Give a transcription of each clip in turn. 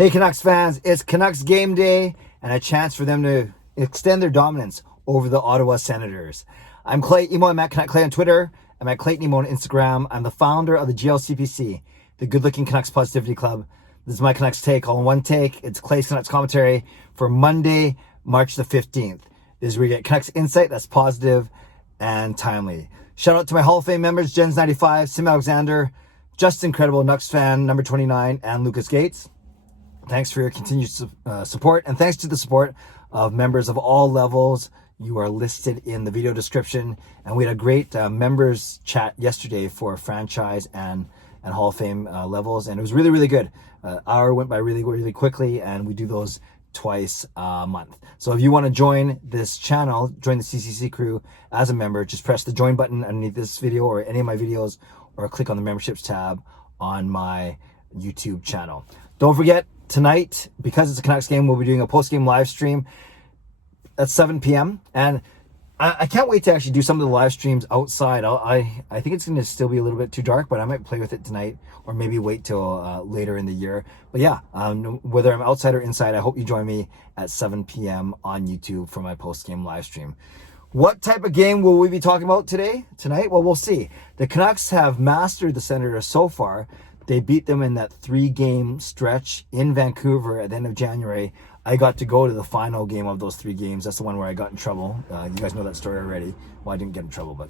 Hey Canucks fans, it's Canucks game day and a chance for them to extend their dominance over the Ottawa Senators. I'm Clay Emo. I'm at Canuck Clay on Twitter. I'm at Clayton Emo on Instagram. I'm the founder of the GLCPC, the Good Looking Canucks Positivity Club. This is my Canucks take, all in one take. It's Clay's Canucks commentary for Monday, March the 15th. This is where you get Canucks insight that's positive and timely. Shout out to my Hall of Fame members, Jens95, simalexander, Just Incredible, nucksfan, number 29, and Lucas Gates. Thanks for your continued support, and thanks to the support of members of all levels. You are listed in the video description, and we had a great members chat yesterday for franchise and Hall of Fame levels, and it was really, really good. Hour went by really, really quickly, and we do those twice a month. So if you want to join this channel, join the CCC Crew as a member, just press the join button underneath this video or any of my videos, or click on the memberships tab on my YouTube channel. Don't forget, tonight, because it's a Canucks game, we'll be doing a post-game live stream at 7 p.m. And I can't wait to actually do some of the live streams outside. I think it's going to still be a little bit too dark, but I might play with it tonight or maybe wait till later in the year. But yeah, whether I'm outside or inside, I hope you join me at 7 p.m. on YouTube for my post-game live stream. What type of game will we be talking about tonight? Well, we'll see. The Canucks have mastered the Senators so far. They beat them in that 3-game stretch in Vancouver at the end of January. I got to go to the final game of those 3 games. That's the one where I got in trouble. You guys know that story already. Well, I didn't get in trouble, but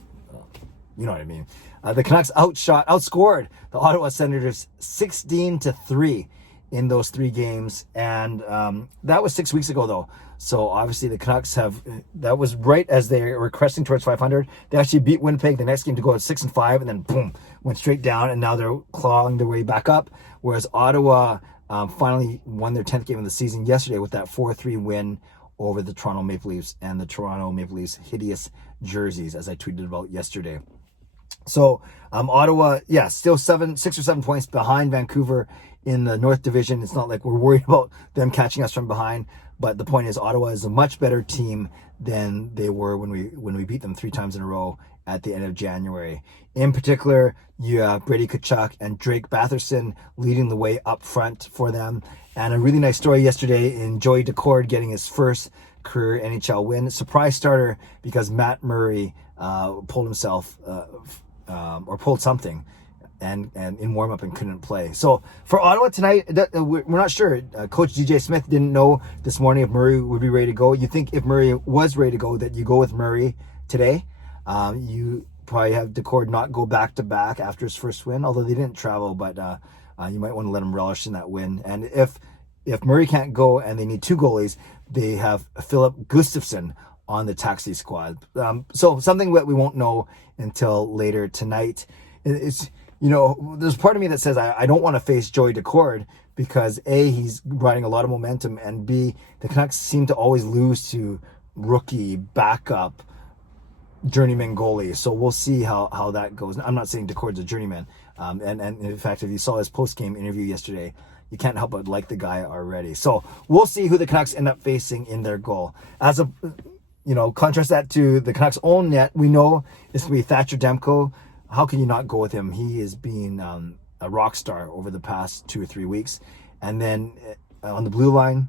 you know what I mean. The Canucks outscored the Ottawa Senators 16-3 in those 3 games. And that was 6 weeks ago, though. So obviously the Canucks that was right as they were cresting towards 500. They actually beat Winnipeg the next game to go at 6-5, and then boom, went straight down, and now they're clawing their way back up. Whereas Ottawa finally won their 10th game of the season yesterday with that 4-3 win over the Toronto Maple Leafs and the Toronto Maple Leafs hideous jerseys, as I tweeted about yesterday. So Ottawa, yeah, still 6 or 7 points behind Vancouver in the North Division. It's not like we're worried about them catching us from behind, but the point is Ottawa is a much better team than they were when we beat them 3 times in a row at the end of January. In particular, you have Brady Tkachuk and Drake Batherson leading the way up front for them. And a really nice story yesterday in Joey Daccord getting his first career NHL win. Surprise starter because Matt Murray pulled himself or pulled something and in warm-up and couldn't play. So for Ottawa tonight, we're not sure. Coach DJ Smith didn't know this morning if Murray would be ready to go. You think if Murray was ready to go that you go with Murray today. You probably have Daccord not go back-to-back after his first win, although they didn't travel, but you might want to let him relish in that win. And if Murray can't go and they need 2 goalies, they have Philip Gustafsson on the taxi squad. So something that we won't know until later tonight. It's, there's part of me that says I don't want to face Joey Daccord because A, he's riding a lot of momentum, and B, the Canucks seem to always lose to rookie, backup, journeyman goalie. So we'll see how that goes. I'm not saying Daccord's a journeyman. And in fact, if you saw his post-game interview yesterday, you can't help but like the guy already. So we'll see who the Canucks end up facing in their goal. As a, contrast that to the Canucks' own net, we know it's going to be Thatcher Demko. How can you not go with him? He has been a rock star over the past 2 or 3 weeks. And then on the blue line,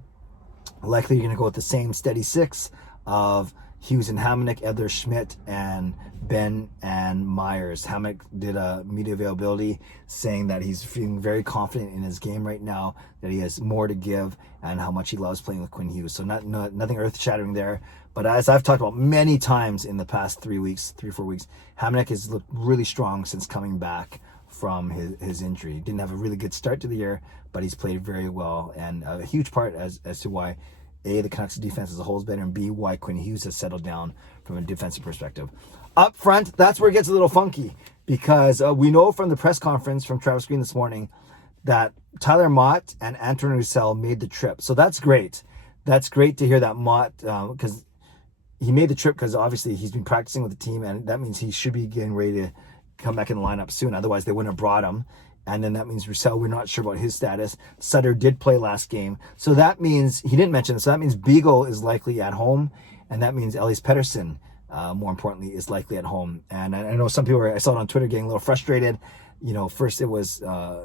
likely you're going to go with the same steady 6 of Hughes and Hamonic, Edler Schmidt, and Ben and Myers. Hamonic did a media availability saying that he's feeling very confident in his game right now, that he has more to give, and how much he loves playing with Quinn Hughes. So nothing earth-shattering there. But as I've talked about many times in the past 3 or 4 weeks, Hamonic has looked really strong since coming back from his injury. Didn't have a really good start to the year, but he's played very well, and a huge part as to why A, the Canucks defense as a whole is better, and B, why Quinn Hughes has settled down from a defensive perspective. Up front, that's where it gets a little funky, because we know from the press conference from Travis Green this morning that Tyler Motte and Antoine Roussel made the trip. So that's great. That's great to hear that Motte, because he made the trip because obviously he's been practicing with the team, and that means he should be getting ready to come back in the lineup soon. Otherwise, they wouldn't have brought him. And then that means Roussel, we're not sure about his status. Sutter did play last game. So that means, he didn't mention it, so that means Beagle is likely at home. And that means Elias Pettersson, more importantly, is likely at home. And I know some people I saw it on Twitter getting a little frustrated first it was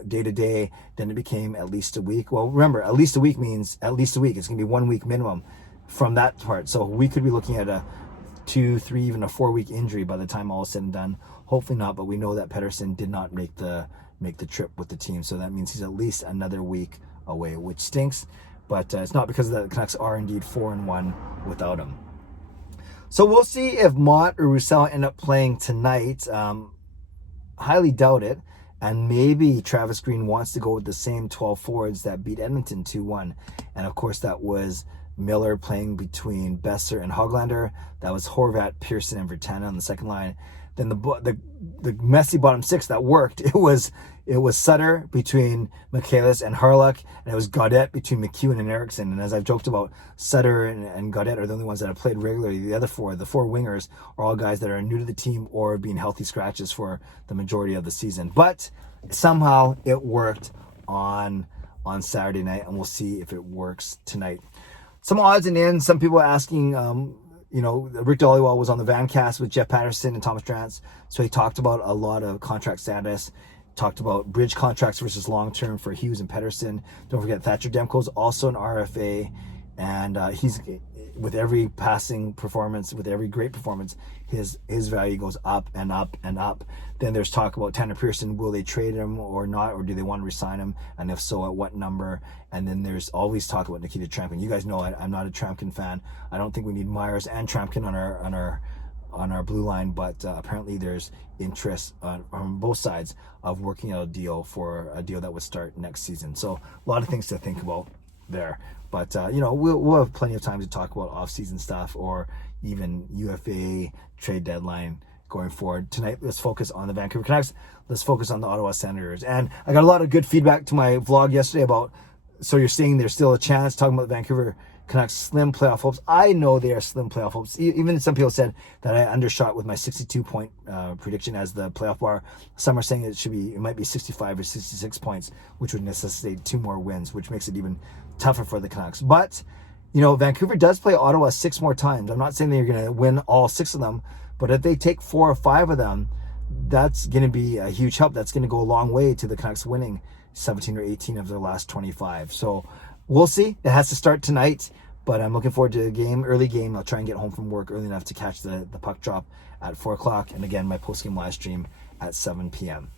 day to day, then it became at least a week. Well, remember, at least a week means at least a week. It's going to be 1 week minimum from that part. So we could be looking at a 2, 3, even a 4-week injury by the time all is said and done. Hopefully not, but we know that Pettersson did not make the trip with the team. So that means he's at least another week away, which stinks. But it's not because the Canucks are indeed 4-1 without him. So we'll see if Motte or Roussel end up playing tonight. Highly doubt it. And maybe Travis Green wants to go with the same 12 forwards that beat Edmonton 2-1. And of course, that was Miller playing between Besser and Hoglander. That was Horvat, Pearson, and Virtanen on the second line. Then the messy bottom six that worked. It was Sutter between Michaelis and Harlock, and it was Gaudette between McEwen and Eriksson. And as I've joked about, Sutter and Gaudette are the only ones that have played regularly. The other four, the four wingers, are all guys that are new to the team or being healthy scratches for the majority of the season. But somehow it worked on Saturday night, and we'll see if it works tonight. Some odds and ends. Some people are asking, Rick Dhaliwal was on the Vancast with Jeff Patterson and Thomas Drance, so he talked about a lot of contract status, talked about bridge contracts versus long-term for Hughes and Pettersson. Don't forget Thatcher Demko's also an RFA, and he's, with every passing performance, with every great performance, his value goes up and up and up. Then there's talk about Tanner Pearson. Will they trade him or not, or do they want to resign him? And if so, at what number? And then there's always talk about Nikita Trampkin. You guys know I'm not a Trampkin fan. I don't think we need Myers and Trampkin on our blue line, but apparently there's interest on both sides of working out a deal that would start next season. So a lot of things to think about there. But we'll have plenty of time to talk about off-season stuff or even UFA trade deadline going forward. Tonight, let's focus on the Vancouver Canucks. Let's focus on the Ottawa Senators. And I got a lot of good feedback to my vlog yesterday about, so you're saying there's still a chance, talking about the Vancouver Canucks slim playoff hopes. I know they are slim playoff hopes. Even some people said that I undershot with my 62-point prediction as the playoff bar. Some are saying it might be 65 or 66 points, which would necessitate 2 more wins, which makes it even tougher for the Canucks. But, Vancouver does play Ottawa 6 more times. I'm not saying they're going to win all 6 of them, but if they take 4 or 5 of them, that's going to be a huge help. That's going to go a long way to the Canucks winning 17 or 18 of their last 25. So we'll see. It has to start tonight, but I'm looking forward to the early game. I'll try and get home from work early enough to catch the puck drop at 4 o'clock. And again, my post-game live stream at 7 p.m.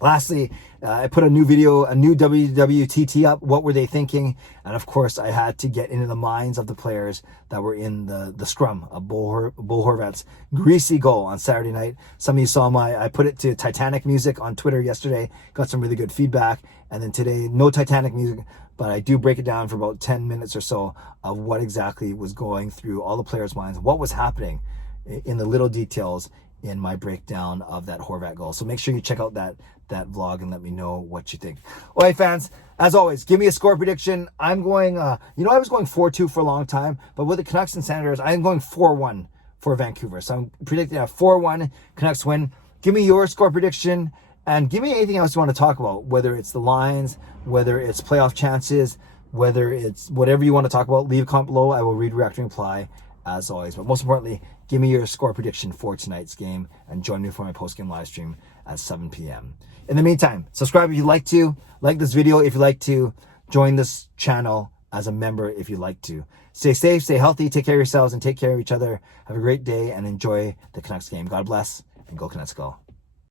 Lastly, I put a new video, a new WWTT up. What were they thinking? And of course, I had to get into the minds of the players that were in the scrum of Bo Horvat's greasy goal on Saturday night. Some of you saw I put it to Titanic music on Twitter yesterday. Got some really good feedback. And then today, no Titanic music, but I do break it down for about 10 minutes or so of what exactly was going through all the players' minds, what was happening in the little details in my breakdown of that Horvat goal. So make sure you check out that vlog and let me know what you think. All right, fans, as always, give me a score prediction. I'm going, I was going 4-2 for a long time, but with the Canucks and Senators, I'm going 4-1 for Vancouver. So I'm predicting a 4-1 Canucks win. Give me your score prediction and give me anything else you want to talk about, whether it's the lines, whether it's playoff chances, whether it's whatever you want to talk about. Leave a comment below. I will read, react, and reply as always. But most importantly, give me your score prediction for tonight's game and join me for my post-game live stream at 7 p.m. In the meantime, subscribe if you'd like to, like this video if you'd like to, join this channel as a member if you'd like to. Stay safe, stay healthy, take care of yourselves, and take care of each other. Have a great day and enjoy the Canucks game. God bless, and go Canucks go.